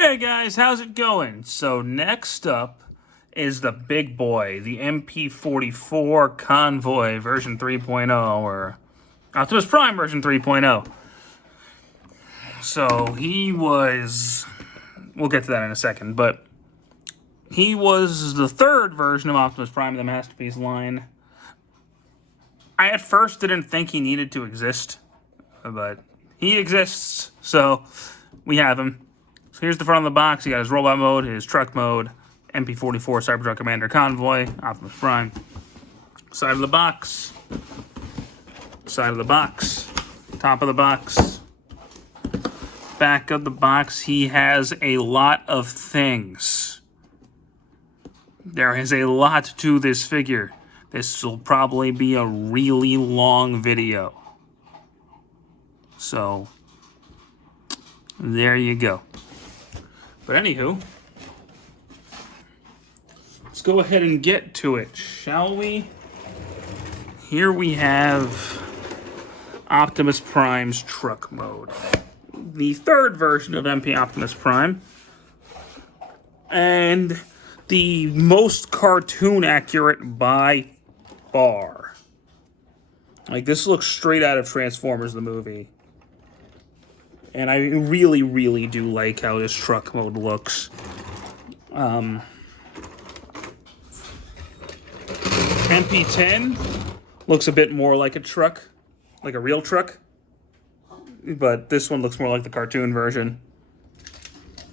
Hey guys, how's it going? So next up is the big boy, the MP-44 Convoy version 3.0, or Optimus Prime version 3.0. So we'll get to that in a second, but he was the third version of Optimus Prime in the Masterpiece line. I at first didn't think he needed to exist, but he exists, so we have him. So here's the front of the box. He got his robot mode, his truck mode, MP-44 Cybertruck Commander Convoy, Optimus Prime. Side of the box. Side of the box. Top of the box. Back of the box. He has a lot of things. There is a lot to this figure. This will probably be a really long video. So, there you go. But anywho, let's go ahead and get to it, shall we? Here we have Optimus Prime's truck mode. The third version of MP Optimus Prime. And the most cartoon accurate by far. Like, this looks straight out of Transformers the movie. And I really, really do like how this truck mode looks. MP10 looks a bit more like a truck, like a real truck. But this one looks more like the cartoon version.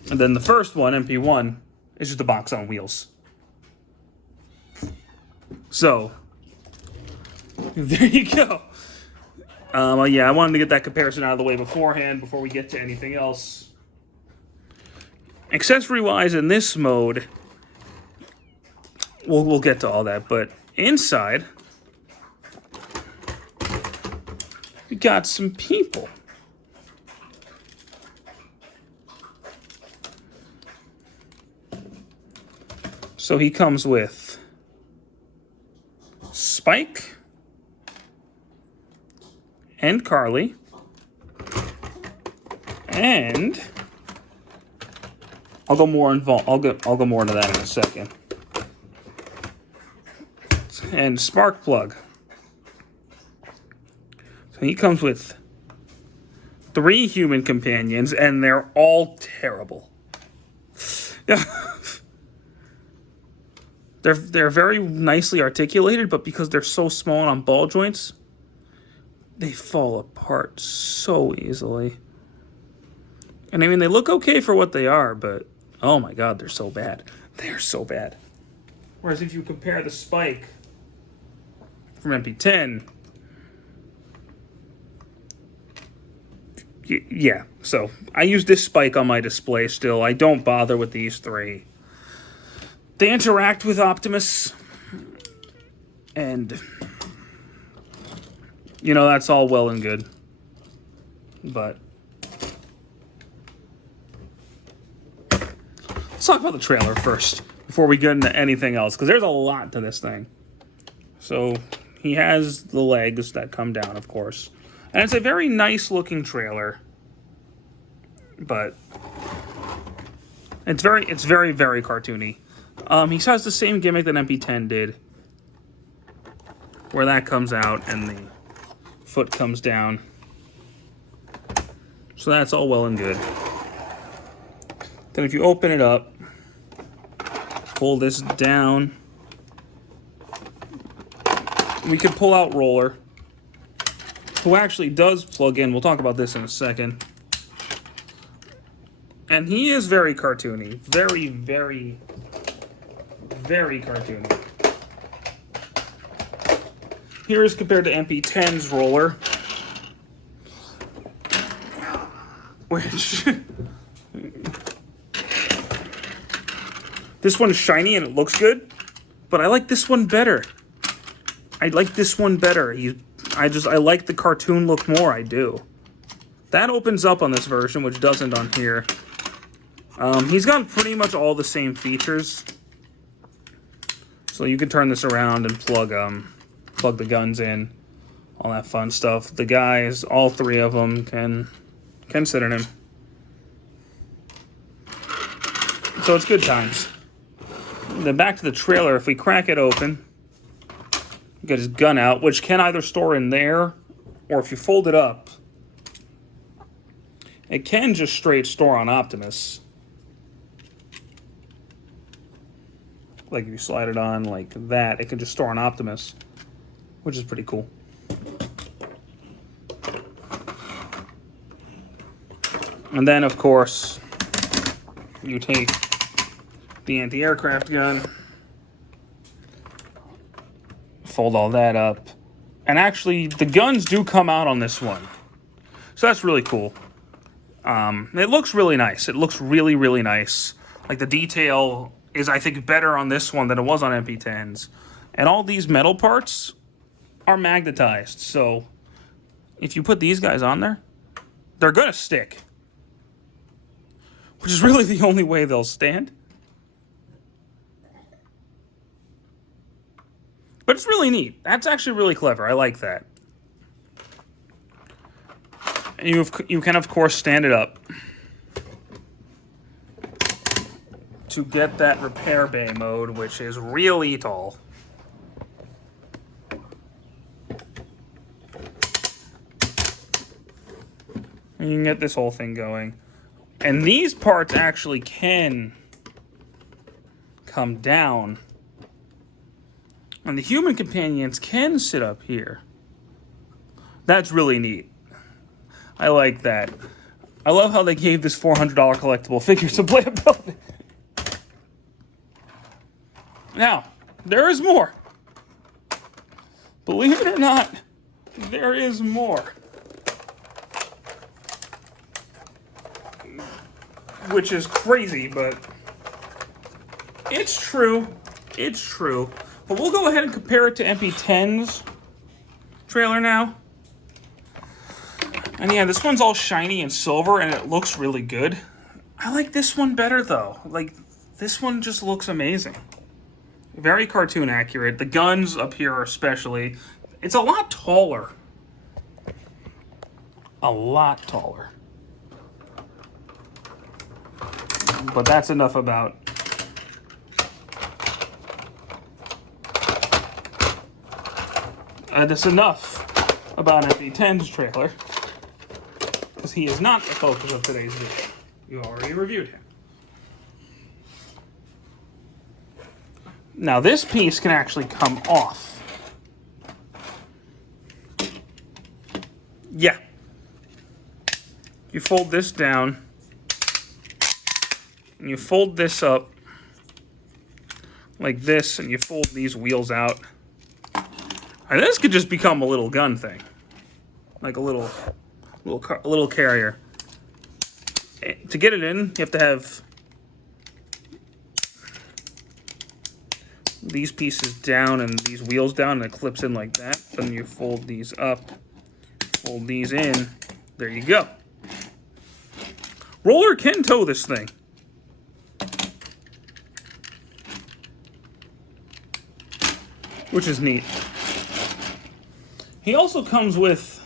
And then the first one, MP1, is just a box on wheels. So, there you go. Yeah, I wanted to get that comparison out of the way beforehand, before we get to anything else. Accessory-wise, in this mode, we'll get to all that, but inside, we got some people. So he comes with Spike and Carly, and I'll go more involved. I'll go more into that in a second. And Sparkplug. So he comes with 3 human companions, and they're all terrible. Yeah. They're very nicely articulated, but because they're so small and on ball joints, they fall apart so easily. And I mean, they look okay for what they are, but oh my god, they're so bad. They're so bad. Whereas if you compare the Spike from MP10, yeah, so I use this Spike on my display still. I don't bother with these 3. They interact with Optimus, and you know, that's all well and good. But let's talk about the trailer first before we get into anything else, because there's a lot to this thing. So he has the legs that come down, of course. And it's a very nice looking trailer. But it's very, very cartoony. He has the same gimmick that MP10 did, where that comes out and the foot comes down. So that's all well and good. Then if you open it up, pull this down, we can pull out Roller, who actually does plug in. We'll talk about this in a second. And he is very cartoony. Very, very, very cartoony. Here is compared to MP10's Roller, which this one's shiny and it looks good, but I like this one better. I like this one better. I like the cartoon look more. I do. That opens up on this version, which doesn't on here. He's got pretty much all the same features. So you can turn this around and plug the guns in, all that fun stuff. The guys, all 3 of them can sit in him. So it's good times. Then back to the trailer. If we crack it open, get his gun out, which can either store in there, or if you fold it up, it can just straight store on Optimus. Like if you slide it on like that, it can just store on Optimus, which is pretty cool. And then, of course, you take the anti-aircraft gun, fold all that up, and actually the guns do come out on this one, so that's really cool. It looks really nice. It looks really, really nice. Like the detail is, I think, better on this one than it was on MP-10s, and all these metal parts are magnetized, so if you put these guys on there, they're gonna stick, which is really the only way they'll stand. But it's really neat. That's actually really clever. I like that. And you can, of course, stand it up to get that repair bay mode, which is really tall. And you can get this whole thing going. And these parts actually can come down. And the human companions can sit up here. That's really neat. I like that. I love how they gave this $400 collectible figure some playability. Now, there is more. Believe it or not, there is more. Which is crazy, but it's true. It's true. But we'll go ahead and compare it to MP-10's trailer now. And yeah, this one's all shiny and silver, and it looks really good. I like this one better, though. Like, this one just looks amazing. Very cartoon accurate. The guns up here especially. It's a lot taller. A lot taller. But that's enough about... that's enough about MP-10's trailer. Because he is not the focus of today's video. You already reviewed him. Now this piece can actually come off. Yeah. You fold this down. And you fold this up. Like this. And you fold these wheels out. And this could just become a little gun thing. Like a little carrier. To get it in, you have to have these pieces down and these wheels down, and it clips in like that. Then you fold these up, fold these in. There you go. Roller can tow this thing. Which is neat. He also comes with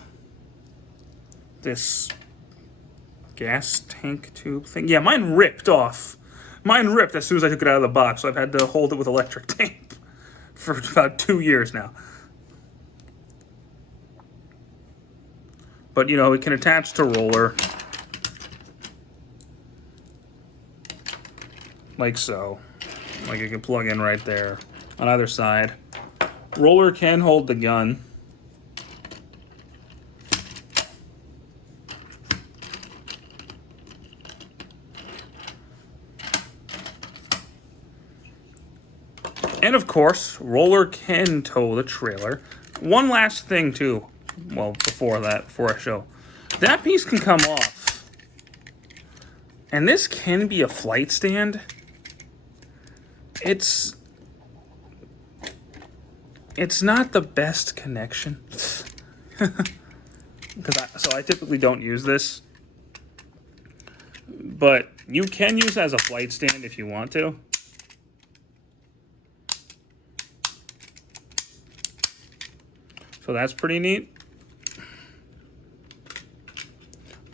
this gas tank tube thing. Yeah, mine ripped off. Mine ripped as soon as I took it out of the box, so I've had to hold it with electric tape for about 2 years now. But, you know, it can attach to roller. Like so. Like it can plug in right there on either side. Roller can hold the gun. And of course, roller can tow the trailer. One last thing too, well, before I show. That piece can come off. And this can be a flight stand. It's not the best connection. So I typically don't use this. But you can use it as a flight stand if you want to. So that's pretty neat.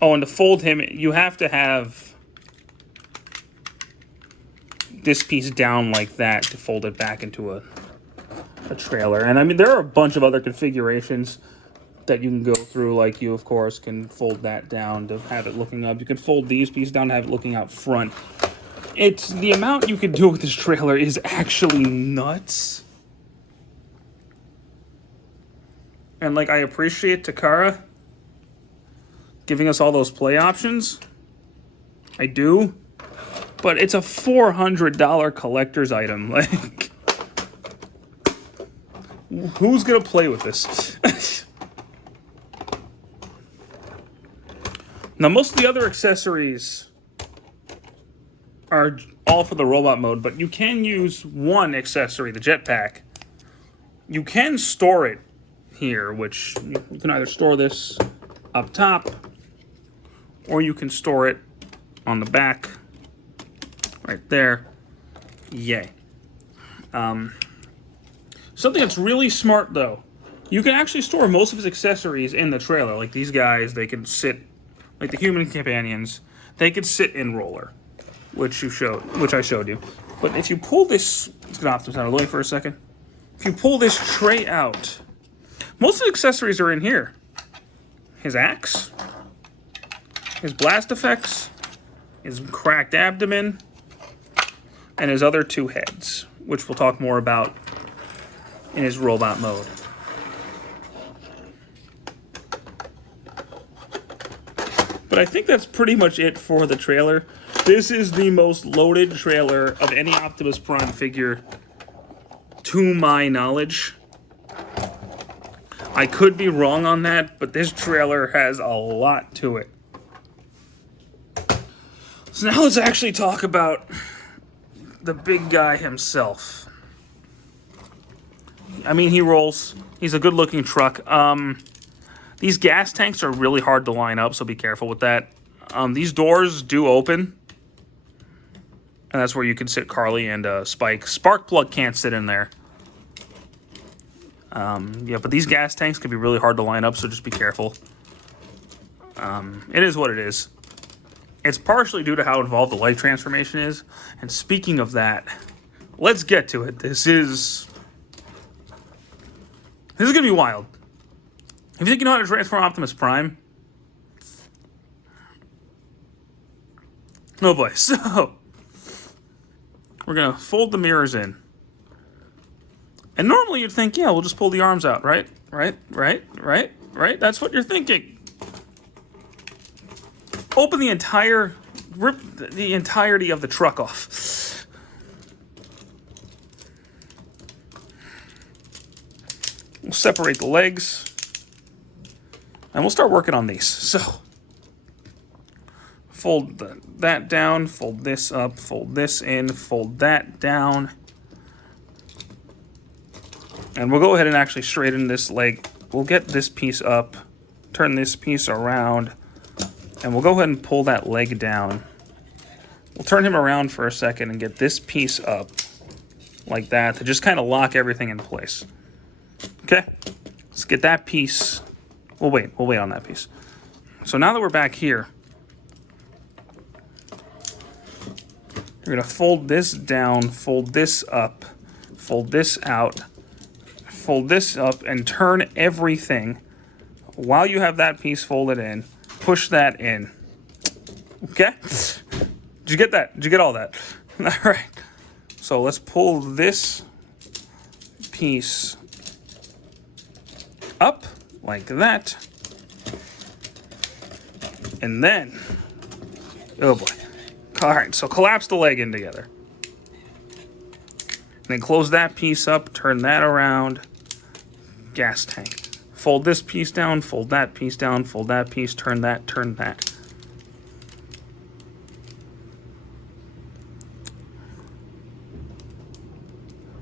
Oh, and to fold him, you have to have this piece down like that to fold it back into a trailer. And I mean, there are a bunch of other configurations that you can go through. Like you, of course, can fold that down to have it looking up. You can fold these pieces down to have it looking out front. It's the amount you can do with this trailer is actually nuts. And like, I appreciate Takara giving us all those play options. I do. But it's a $400 collector's item. Like, who's gonna play with this? Now, most of the other accessories are all for the robot mode, but you can use one accessory, the jetpack. You can store it here, which you can either store this up top, or you can store it on the back, right there. Yay. Something that's really smart, though, you can actually store most of his accessories in the trailer. Like these guys, they can sit, like the human companions, they could sit in roller, which I showed you. But if you pull this, let's get Optimus out of the way for a second. If you pull this tray out, most of the accessories are in here. His axe, his blast effects, his cracked abdomen, and his other two heads, which we'll talk more about in his robot mode. But I think that's pretty much it for the trailer. This is the most loaded trailer of any Optimus Prime figure, to my knowledge. I could be wrong on that, but this trailer has a lot to it. So now let's actually talk about the big guy himself. I mean, he rolls. He's a good-looking truck. These gas tanks are really hard to line up, so be careful with that. These doors do open, and that's where you can sit Carly and Spike. Sparkplug can't sit in there. Yeah, but these gas tanks can be really hard to line up, so just be careful. It is what it is. It's partially due to how involved the light transformation is. And speaking of that, let's get to it. This is gonna be wild. If you think you know how to transform Optimus Prime, oh boy. So we're gonna fold the mirrors in. And normally you'd think, yeah, we'll just pull the arms out, right? Right? That's what you're thinking. Open the rip the entirety of the truck off. We'll separate the legs. And we'll start working on these. So, fold that down, fold this up, fold this in, fold that down. And we'll go ahead and actually straighten this leg. We'll get this piece up, turn this piece around, and we'll go ahead and pull that leg down. We'll turn him around for a second and get this piece up like that to just kind of lock everything in place. Okay, let's get that piece. We'll wait on that piece. So now that we're back here, you're gonna fold this down, fold this up, fold this out, fold this up, and turn everything while you have that piece folded in. Push that in. Okay? Did you get that? Did you get all that? All right. So let's pull this piece up like that. And then, oh boy. All right, so collapse the leg in together. And then close that piece up, turn that around. Gas tank. Fold this piece down, fold that piece down, fold that piece, turn that, turn that.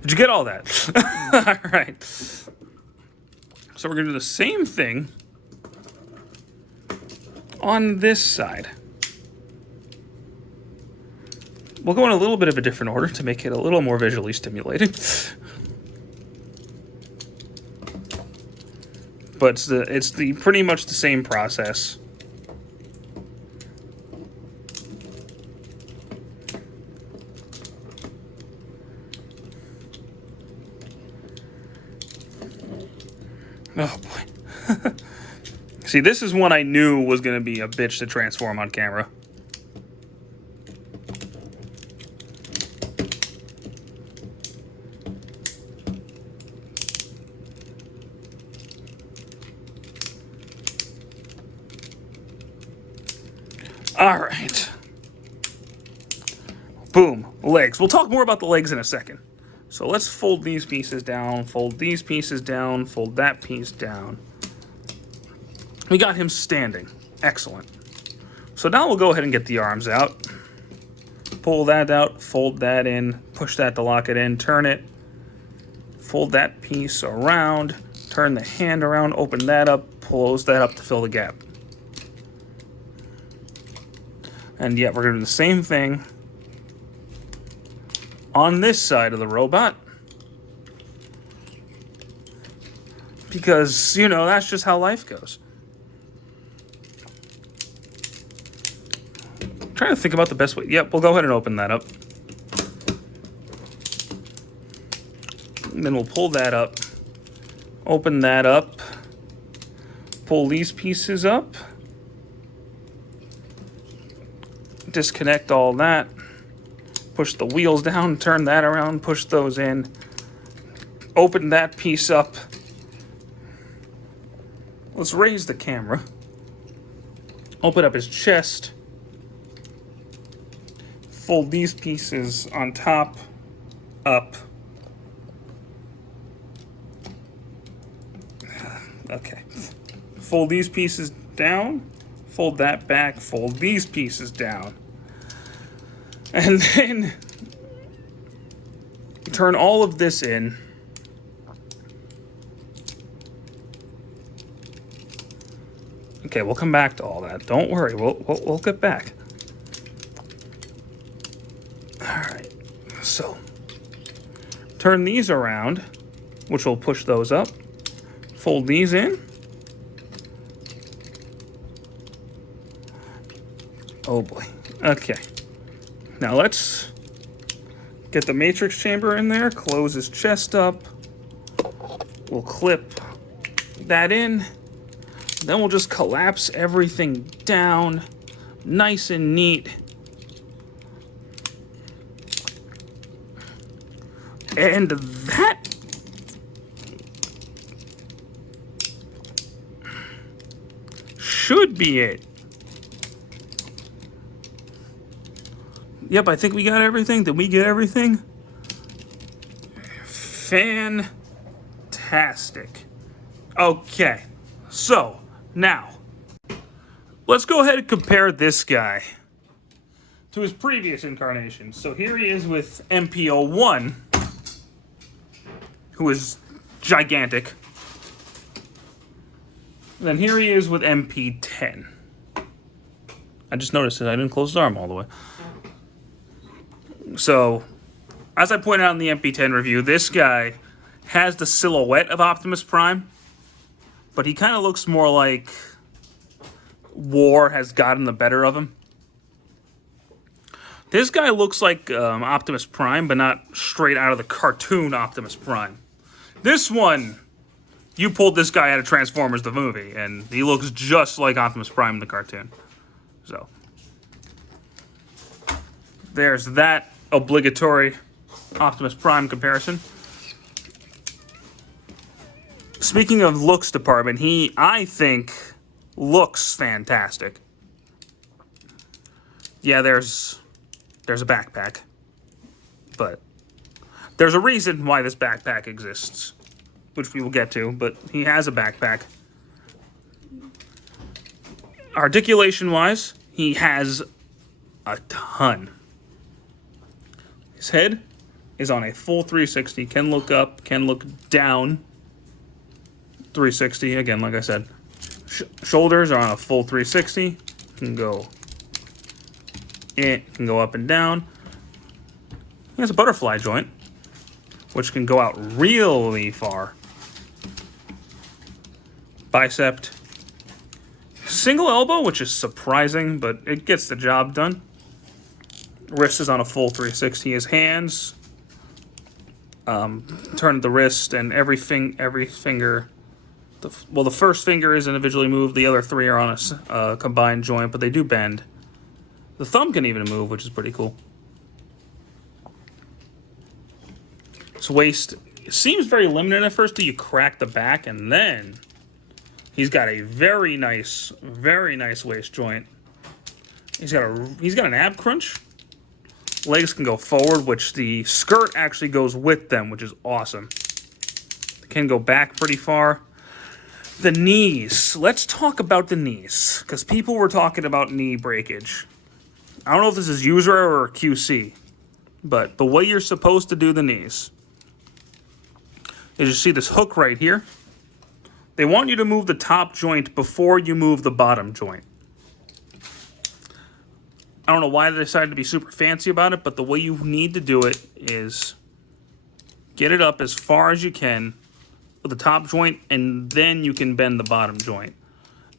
Did you get all that? All right. So we're going to do the same thing on this side. We'll go in a little bit of a different order to make it a little more visually stimulating. But it's pretty much the same process. Oh, boy. See, this is one I knew was going to be a bitch to transform on camera. All right. Boom. Legs. We'll talk more about the legs in a second. So let's fold these pieces down, fold these pieces down, fold that piece down. We got him standing. Excellent. So now we'll go ahead and get the arms out. Pull that out, fold that in, push that to lock it in, turn it, fold that piece around, turn the hand around, open that up, close that up to fill the gap. And yet we're going to do the same thing on this side of the robot. Because, you know, that's just how life goes. I'm trying to think about the best way. Yep, we'll go ahead and open that up. And then we'll pull that up. Open that up. Pull these pieces up. Disconnect all that. Push the wheels down, turn that around, push those in. Open that piece up. Let's raise the camera. Open up his chest. Fold these pieces on top, up. Okay. Fold these pieces down. Fold that back. Fold these pieces down. And then turn all of this in. Okay, we'll come back to all that. Don't worry, we'll get back. All right, so turn these around, which will push those up. Fold these in. Oh boy. Okay. Now let's get the matrix chamber in there. Close his chest up. We'll clip that in. Then we'll just collapse everything down, nice and neat. And that should be it. Yep, I think we got everything. Did we get everything? Fantastic. Okay, so now let's go ahead and compare this guy to his previous incarnation. So here he is with MP-01, who is gigantic. Then here he is with MP-10. I just noticed that I didn't close his arm all the way. So, as I pointed out in the MP-10 review, this guy has the silhouette of Optimus Prime, but he kind of looks more like war has gotten the better of him. This guy looks like Optimus Prime, but not straight out of the cartoon Optimus Prime. This one, you pulled this guy out of Transformers the movie, and he looks just like Optimus Prime in the cartoon. So, there's that obligatory Optimus Prime comparison. Speaking of looks department, he, I think, looks fantastic. Yeah, there's a backpack, but there's a reason why this backpack exists, which we will get to, but he has a backpack. Articulation-wise, he has a ton. His head is on a full 360, can look up, can look down. 360, again, like I said. Shoulders are on a full 360, can go in, can go up and down. He has a butterfly joint, which can go out really far. Bicep. Single elbow, which is surprising, but it gets the job done. Wrist is on a full 360. His hands, turn the wrist and every finger, Well, the first finger is individually moved. The other three are on a combined joint, but they do bend. The thumb can even move, which is pretty cool. His waist seems very limited at first till you crack the back, and then he's got a very nice waist joint. He's got an ab crunch. Legs can go forward, which the skirt actually goes with them, which is awesome. They can go back pretty far. The knees. Let's talk about the knees, because people were talking about knee breakage. I don't know if this is user error or QC, but the way you're supposed to do the knees is you see this hook right here. They want you to move the top joint before you move the bottom joint. I don't know why they decided to be super fancy about it, but the way you need to do it is get it up as far as you can with the top joint, and then you can bend the bottom joint.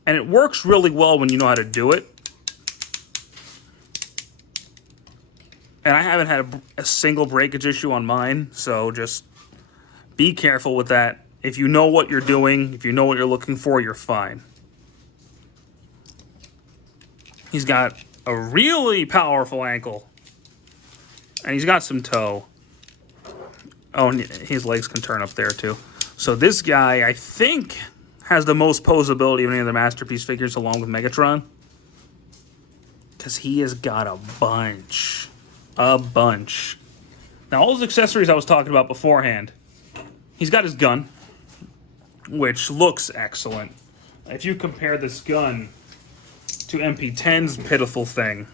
And it works really well when you know how to do it. And I haven't had a single breakage issue on mine, so just be careful with that. If you know what you're doing, if you know what you're looking for, you're fine. He's got a really powerful ankle. And he's got some toe. Oh, and his legs can turn up there too. So this guy, I think, has the most posability of any of the Masterpiece figures along with Megatron. Because he has got a bunch. A bunch. Now, all those accessories I was talking about beforehand. He's got his gun, which looks excellent. If you compare this gun to MP-10's pitiful thing.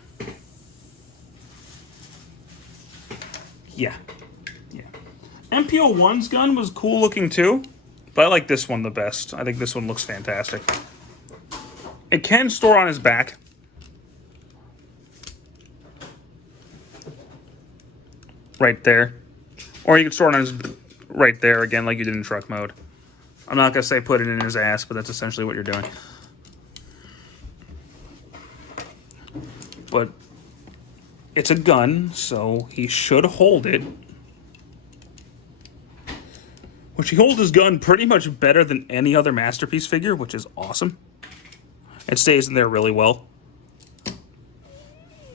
Yeah. MP-01's gun was cool looking too, but I like this one the best. I think this one looks fantastic. It can store on his back. Right there. Or you can store it on his right there again like you did in truck mode. I'm not going to say put it in his ass, but that's essentially what you're doing. But it's a gun, so he should hold it. Which he holds his gun pretty much better than any other Masterpiece figure, which is awesome. It stays in there really well.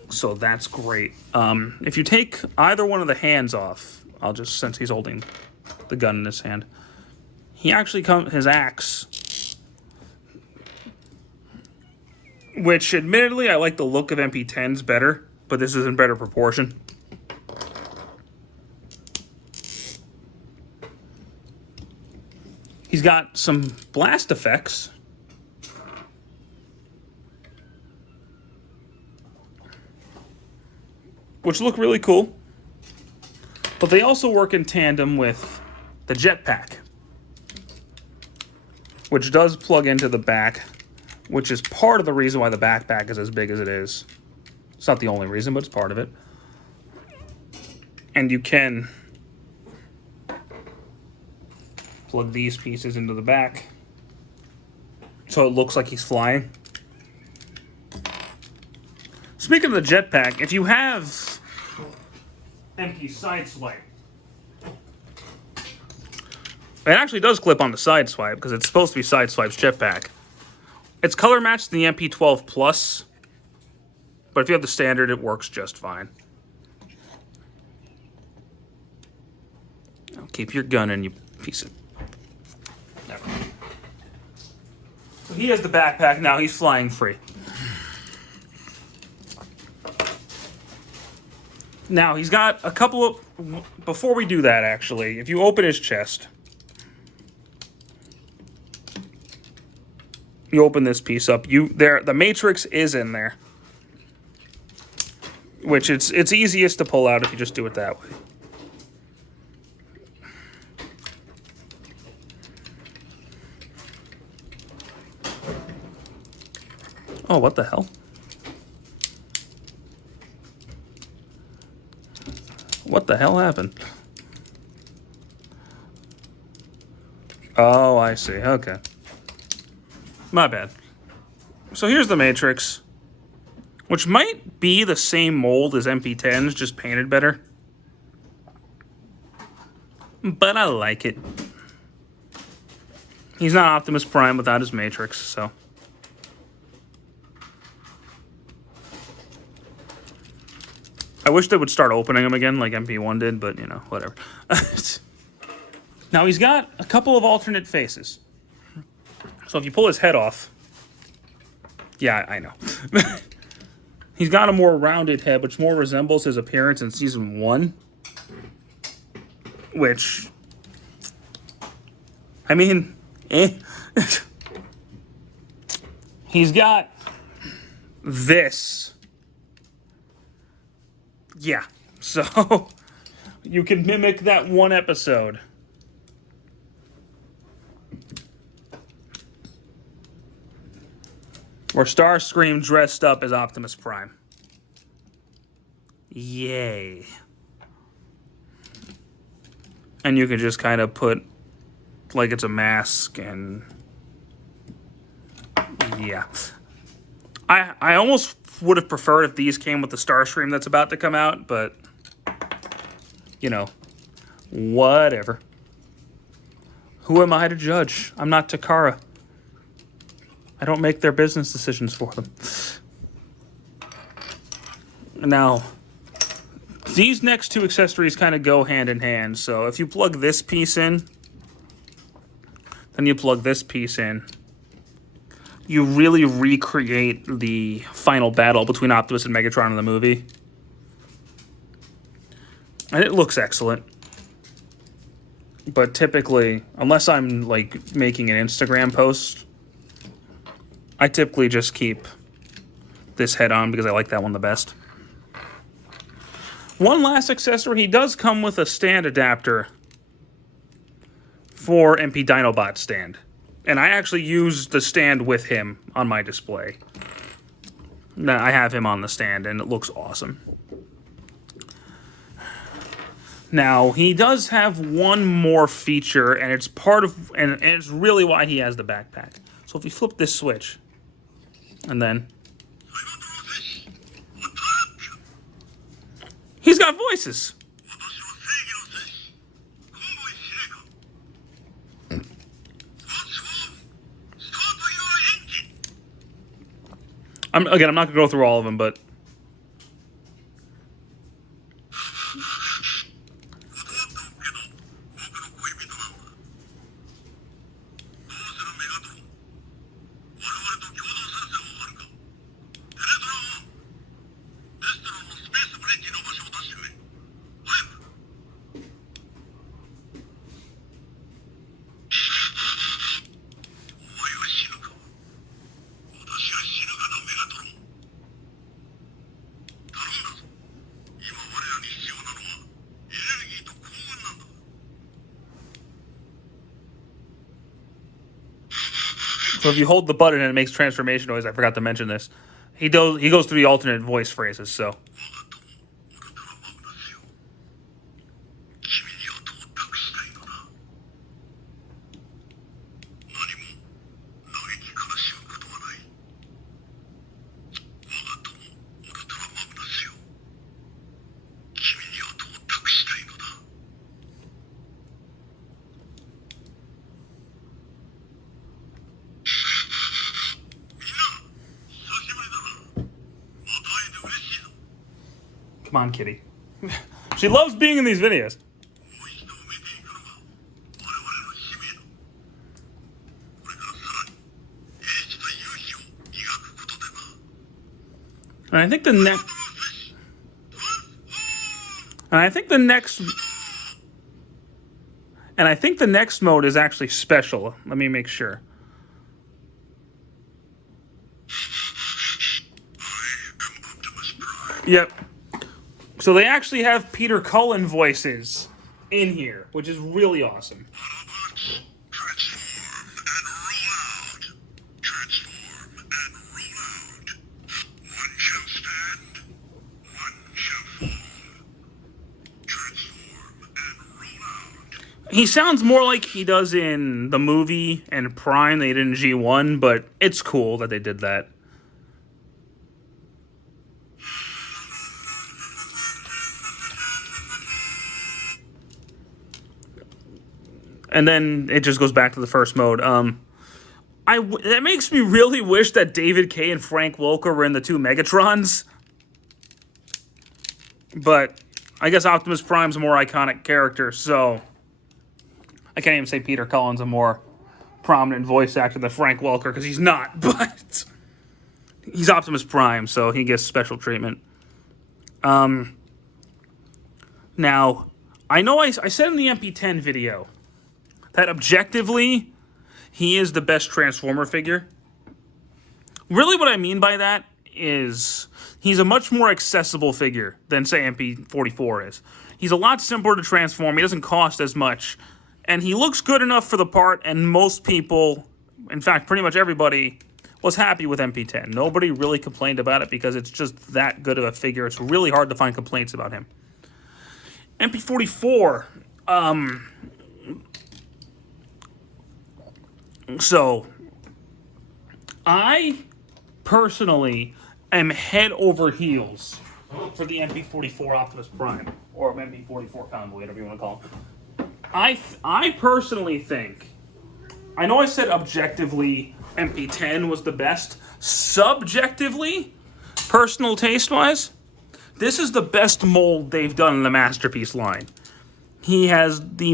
So that's great. If you take either one of the hands off, since he's holding the gun in his hand, he actually his axe, which admittedly I like the look of MP-10's better, but this is in better proportion. He's got some blast effects. Which look really cool. But they also work in tandem with the jetpack, which does plug into the back, which is part of the reason why the backpack is as big as it is. It's not the only reason, but it's part of it. And you can plug these pieces into the back so it looks like he's flying. Speaking of the jetpack, if you have MP Sideswipe, it actually does clip on the Sideswipe because it's supposed to be Sideswipe's jetpack. It's color matched in the MP-12 Plus, but if you have the standard, it works just fine. Now keep your gun and you piece it. Never mind. So he has the backpack now. He's flying free. Now, he's got a couple of... Before we do that, actually, if you open his chest, you open this piece up. The Matrix is in there, which it's easiest to pull out if you just do it that way. Oh, what the hell? What the hell happened? Oh, I see. Okay. My bad. So here's the Matrix, which might be the same mold as MP-10's, just painted better. But I like it. He's not Optimus Prime without his Matrix, so. I wish they would start opening him again like MP-1 did, but, you know, whatever. Now, he's got a couple of alternate faces. So if you pull his head off... Yeah, I know. He's got a more rounded head, which more resembles his appearance in Season 1. Which... I mean... He's got... this... Yeah, so you can mimic that one episode. Where Starscream dressed up as Optimus Prime. Yay. And you can just kind of put, like it's a mask and... Yeah. I almost would have preferred if these came with the Starscream that's about to come out, but, you know, whatever. Who am I to judge? I'm not Takara. I don't make their business decisions for them. Now, these next two accessories kind of go hand in hand, so if you plug this piece in, then you plug this piece in, you really recreate the final battle between Optimus and Megatron in the movie. And it looks excellent. But typically, unless I'm, like, making an Instagram post, I typically just keep this head on because I like that one the best. One last accessory, he does come with a stand adapter for MP Dinobot stand. And I actually used the stand with him on my display. Now, I have him on the stand, and it looks awesome. Now, he does have one more feature, and it's part of, and it's really why he has the backpack. So if you flip this switch, and then... He's got voices! I'm not going to go through all of them, but... So if you hold the button and it makes transformation noise, I forgot to mention this. He goes through the alternate voice phrases, so... Come on, kitty. She loves being in these videos. And I think the next... And I think the next... And I think the next mode is actually special. Let me make sure. Yep. So they actually have Peter Cullen voices in here, which is really awesome. He sounds more like he does in the movie and Prime than he did in G1, but it's cool that they did that. And then it just goes back to the first mode. That makes me really wish that David Kaye and Frank Welker were in the two Megatrons. But I guess Optimus Prime's a more iconic character, so I can't even say Peter Cullen's a more prominent voice actor than Frank Welker, because he's not, but he's Optimus Prime, so he gets special treatment. Now, I know I said in the MP-10 video that objectively, he is the best Transformer figure. Really what I mean by that is he's a much more accessible figure than, say, MP-44 is. He's a lot simpler to transform, he doesn't cost as much, and he looks good enough for the part, and most people, in fact, pretty much everybody, was happy with MP-10. Nobody really complained about it because it's just that good of a figure. It's really hard to find complaints about him. MP-44, so I personally am head over heels for the MP-44 Optimus Prime, or MP-44 Convoy, whatever you want to call him. I personally think, I know I said objectively MP-10 was the best. Subjectively, personal taste-wise, this is the best mold they've done in the Masterpiece line. He has the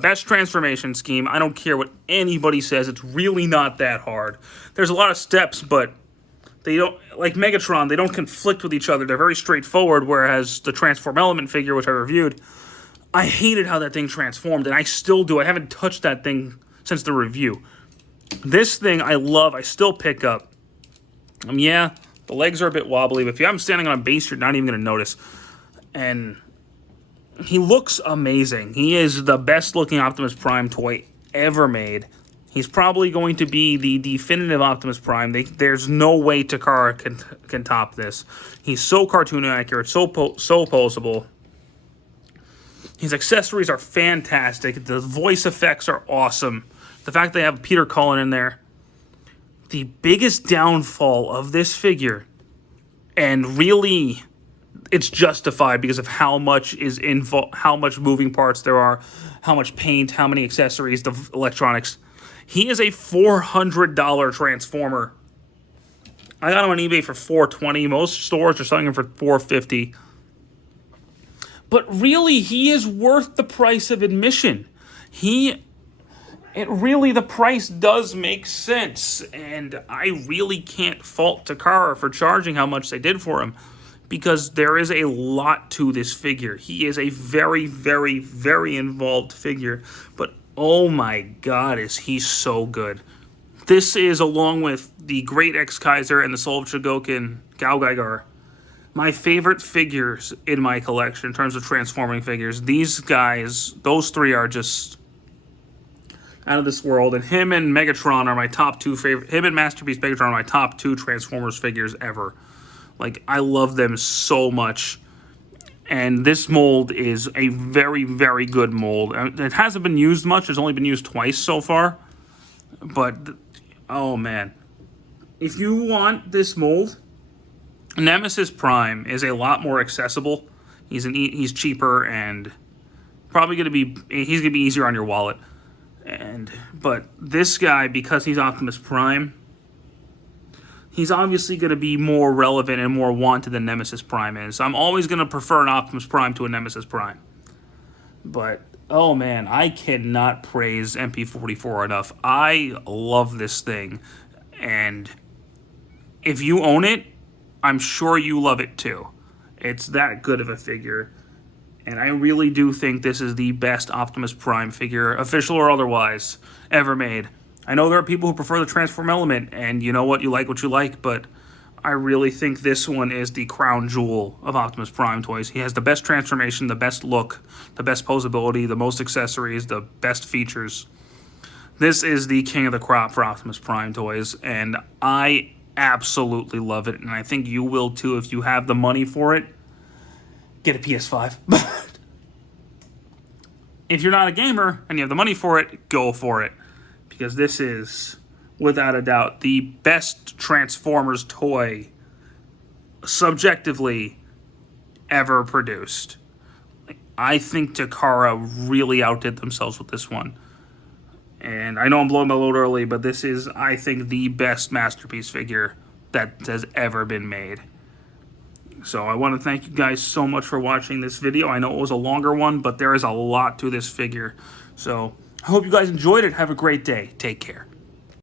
best transformation scheme. I don't care what anybody says. It's really not that hard. There's a lot of steps, but they don't, like Megatron, they don't conflict with each other. They're very straightforward, whereas the Transform Element figure, which I reviewed, I hated how that thing transformed, and I still do. I haven't touched that thing since the review. This thing I love. I still pick up. Yeah, the legs are a bit wobbly, but if I'm standing on a base, you're not even going to notice. And he looks amazing. He is the best-looking Optimus Prime toy ever made. He's probably going to be the definitive Optimus Prime. There's no way Takara can top this. He's so cartoon accurate, so poseable. His accessories are fantastic. The voice effects are awesome. The fact they have Peter Cullen in there. The biggest downfall of this figure, and really it's justified because of how much is how much moving parts there are, how much paint, how many accessories, the electronics. He is a $400 Transformer. I got him on eBay for $420. Most stores are selling him for $450. But really, he is worth the price of admission. The price does make sense, and I really can't fault Takara for charging how much they did for him, because there is a lot to this figure. He is a very, very, very involved figure, but oh my god, is he so good. This is, along with the Great X-Kaiser and the Soul of Chogokin Gao Gaigar, my favorite figures in my collection in terms of transforming figures. These guys, those three are just out of this world, and him and Megatron are my top two favorite. Him and Masterpiece Megatron are my top two Transformers figures ever. Like, I love them so much. And this mold is a very, very good mold. It hasn't been used much. It's only been used twice so far. But, oh man. If you want this mold, Nemesis Prime is a lot more accessible. He's cheaper and probably he's gonna be easier on your wallet. But this guy, because he's Optimus Prime, he's obviously going to be more relevant and more wanted than Nemesis Prime is. I'm always going to prefer an Optimus Prime to a Nemesis Prime. But, oh man, I cannot praise MP-44 enough. I love this thing. And if you own it, I'm sure you love it too. It's that good of a figure. And I really do think this is the best Optimus Prime figure, official or otherwise, ever made. I know there are people who prefer the Transform Element, and you know what you like, but I really think this one is the crown jewel of Optimus Prime toys. He has the best transformation, the best look, the best posability, the most accessories, the best features. This is the king of the crop for Optimus Prime toys, and I absolutely love it, and I think you will too if you have the money for it. Get a PS5. If you're not a gamer and you have the money for it, go for it. Because this is, without a doubt, the best Transformers toy, subjectively, ever produced. I think Takara really outdid themselves with this one. And I know I'm blowing my load early, but this is, I think, the best masterpiece figure that has ever been made. So I want to thank you guys so much for watching this video. I know it was a longer one, but there is a lot to this figure. So I hope you guys enjoyed it. Have a great day. Take care.